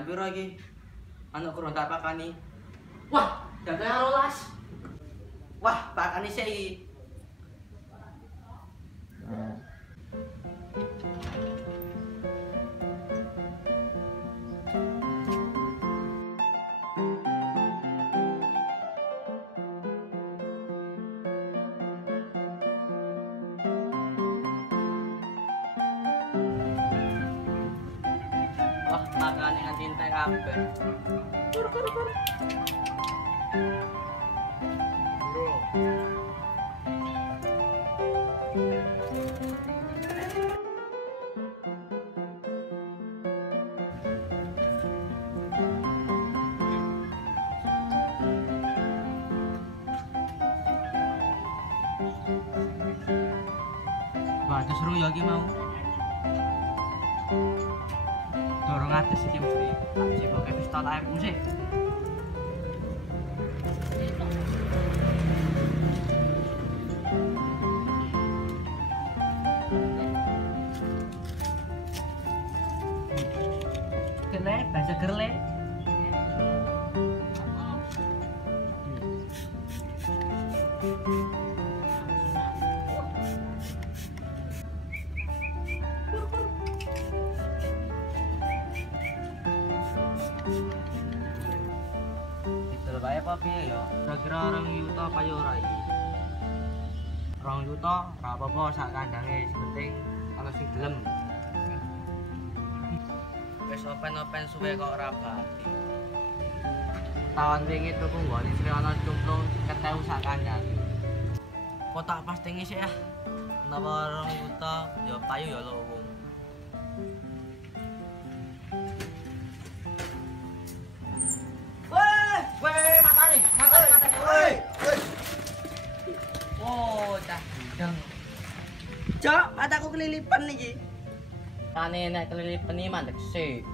jam piro iki? Anak kurang tak pakani. Wah, jam 12. Wah, pakani sik iki. Wah, makane nganti entek kabeh. Kur. Bro. Wah, seru ya iki mau. Dorong atas iki mesti. Tak siboke pistol air musik. Gerle, bahasa gerle. Terus bae apa piye ya? Kira-kira 2 juta apa ya ora iki? 2 juta ora apa-apa sak kandange, penting ana sing gelem. Wis open suwe kok ora bati. Tahun wingi tuku nggone sing ana cumplung 50.000 sak kandang. Kok tak pastingi sik ya. Napa 2 juta ya payu ya lho wong. Weh, matane. Woi. Oh, cah bidang. Cok, mataku kelilipan iki. Kane nek kelilipan iki mandek sik.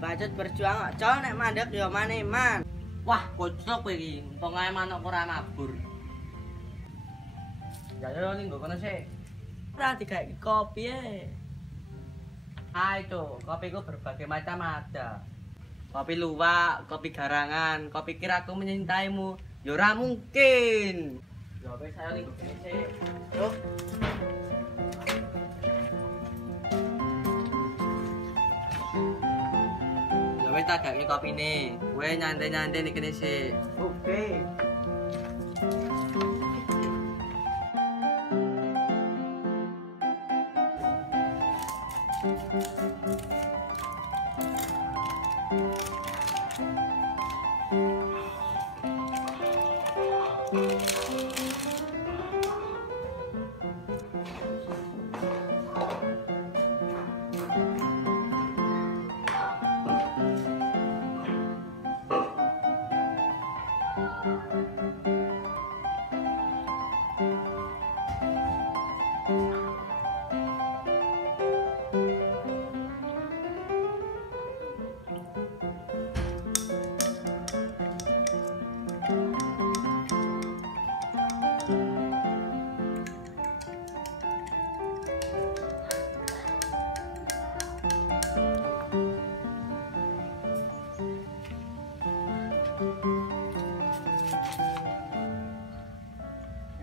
Bacot berjuang, cok nek mandek ya mane man. Wah, kocok kowe iki. Untung ae manuk ora mabur. Ya yo ning kono sik. Ora digawe kopi e. Ah itu, kopiku berbagai macam ada. Kopi luwak, kopi garangan, kopi kiraku menyintaimu. Ya ora mungkin. Ya wis ayo ning kene sik. Yo. Ya wis tak gawe kopine. Kowe nyantai-nyantai ning kene sik. Oke.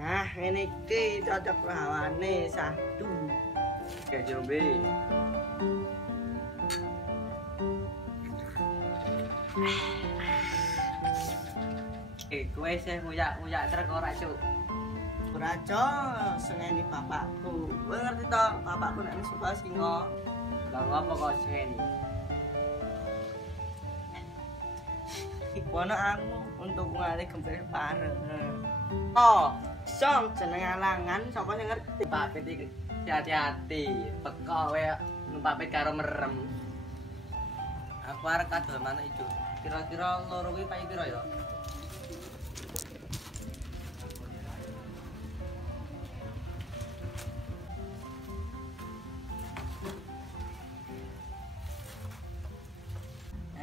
Nah, ini iki cocok lawane sadu. Kayak jombe. Kowe sih nguyak trek ora, Cuk? Ora cok, sengeni bapakku. Kowe ngerti to, bapakku nek suka singo. Lah ngopo kok seni? Iku ana aku untuk ngali gembel bareng. Oh, song jeneng alangan sapa sing ngerti? Papit iki hati-hati, teko kowe numpak pit karo merem. Aku arep kadol manuk ijo. Kira-kira loro kuwi payu pira ya?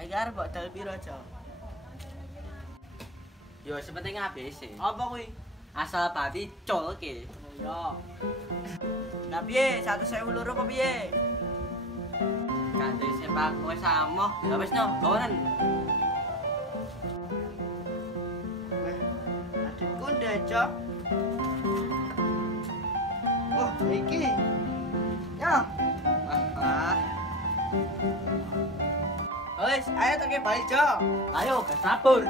Iki arep mbok dal piro, Cok? Yo sepenting ABC. Apa kuwi? Asal pati colke. Yo. Lah piye? 1.000 loro apa piye? Ganti sepak wis samoh. Ya wis no, kawanan. Adikku ndecok. Wah, iki. Ya. Wah. Wis, ayo tak balik, Jo. Ayo, gak sabur.